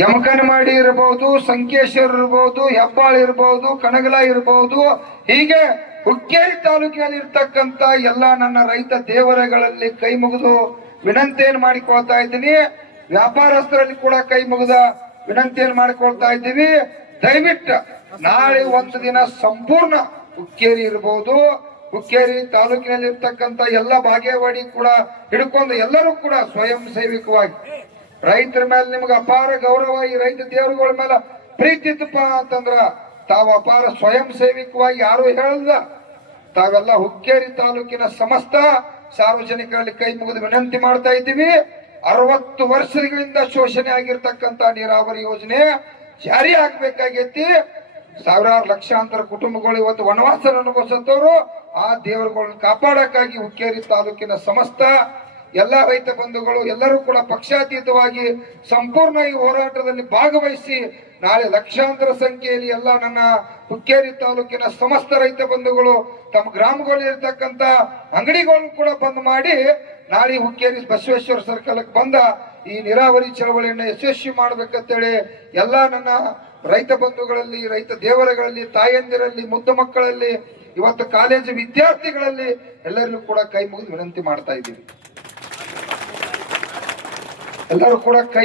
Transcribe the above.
ಯಮಕನಮಾಡಿ ಇರಬಹುದು, ಸಂಕೇಶ್ವರ ಇರಬಹುದು, ಹೆಬ್ಬಾಳ ಇರಬಹುದು, ಕಣಗಲ ಇರಬಹುದು, ಹೀಗೆ ಹುಕ್ಕೇರಿ ತಾಲೂಕಿನಲ್ಲಿ ಇರ್ತಕ್ಕಂತ ಎಲ್ಲಾ ನನ್ನ ರೈತ ದೇವರುಗಳಲ್ಲಿ ಕೈ ಮುಗಿದು ವಿನಂತಿಯನ್ನು ಮಾಡಿಕೊಳ್ತಾ ಇದ್ದೀನಿ. ವ್ಯಾಪಾರಸ್ಥರಲ್ಲಿ ಕೂಡ ಕೈ ಮುಗಿದ ವಿನಂತಿಯನ್ನು ಮಾಡಿಕೊಳ್ತಾ ಇದ್ದೀವಿ. ದಯವಿಟ್ಟು ನಾಳೆ ಒಂದು ದಿನ ಸಂಪೂರ್ಣ ಹುಕ್ಕೇರಿ ಇರಬಹುದು, ಹುಕ್ಕೇರಿ ತಾಲೂಕಿನಲ್ಲಿ ಇರ್ತಕ್ಕಂತ ಎಲ್ಲ ಬಾಗೇವಾಡಿ ಕೂಡ ಹಿಡ್ಕೊಂಡು ಎಲ್ಲರೂ ಕೂಡ ಸ್ವಯಂ ಸೇವಕವಾಗಿ ರೈತರ ಮೇಲೆ ನಿಮ್ಗೆ ಅಪಾರ ಗೌರವ, ಈ ರೈತ ದೇವರುಗಳ ಮೇಲೆ ಪ್ರೀತಿ ಇತ್ತಪ್ಪ ಅಂತಂದ್ರ ತಾವು ಅಪಾರ ಸ್ವಯಂ ಸೇವಕವಾಗಿ ಯಾರು ಹೇಳಲ್ಲ. ತಾವೆಲ್ಲ ಹುಕ್ಕೇರಿ ತಾಲೂಕಿನ ಸಮಸ್ತ ಸಾರ್ವಜನಿಕರಲ್ಲಿ ಕೈ ಮುಗಿದು ವಿನಂತಿ ಮಾಡ್ತಾ ಇದ್ದೀವಿ. 60 ವರ್ಷಗಳಿಂದ ಶೋಷಣೆ ಆಗಿರ್ತಕ್ಕಂತ ನೀರಾವರಿ ಯೋಜನೆ ಜಾರಿ ಆಗ್ಬೇಕಾಗೈತಿ. ಸಾವಿರಾರು ಲಕ್ಷಾಂತರ ಕುಟುಂಬಗಳು ಇವತ್ತು ವನವಾಸ ಅನುಭವಿಸತ್ತವರು. ಆ ದೇವರುಗಳನ್ನ ಕಾಪಾಡಕ್ಕಾಗಿ ಹುಕ್ಕೇರಿ ತಾಲೂಕಿನ ಸಮಸ್ತ ಎಲ್ಲ ರೈತ ಬಂಧುಗಳು ಎಲ್ಲರೂ ಕೂಡ ಪಕ್ಷಾತೀತವಾಗಿ ಸಂಪೂರ್ಣ ಈ ಹೋರಾಟದಲ್ಲಿ ಭಾಗವಹಿಸಿ ನಾಳೆ ಲಕ್ಷಾಂತರ ಸಂಖ್ಯೆಯಲ್ಲಿ ಎಲ್ಲ ನನ್ನ ಹುಕ್ಕೇರಿ ತಾಲೂಕಿನ ಸಮಸ್ತ ರೈತ ಬಂಧುಗಳು ತಮ್ಮ ಗ್ರಾಮಗಳಲ್ಲಿರ್ತಕ್ಕಂಥ ಅಂಗಡಿಗಳನ್ನು ಕೂಡ ಬಂದ್ ಮಾಡಿ ನಾಳೆ ಹುಕ್ಕೇರಿ ಬಸವೇಶ್ವರ ಸರ್ಕಲ್ಗೆ ಬಂದ ಈ ನೀರಾವರಿ ಚಳವಳಿಯನ್ನು ಯಶಸ್ವಿ ಮಾಡ್ಬೇಕಂತೇಳಿ ಎಲ್ಲ ನನ್ನ ರೈತ ಬಂಧುಗಳಲ್ಲಿ, ರೈತ ದೇವರುಗಳಲ್ಲಿ, ತಾಯಂದಿರಲ್ಲಿ, ಮುದ್ದು ಮಕ್ಕಳಲ್ಲಿ, ಇವತ್ತು ಕಾಲೇಜು ವಿದ್ಯಾರ್ಥಿಗಳಲ್ಲಿ ಎಲ್ಲರಿಗೂ ಕೂಡ ಕೈ ಮುಗಿದು ವಿನಂತಿ ಮಾಡ್ತಾ ಇದ್ದೀವಿ. ಎಲ್ಲರೂ ಕೂಡ ಕೈ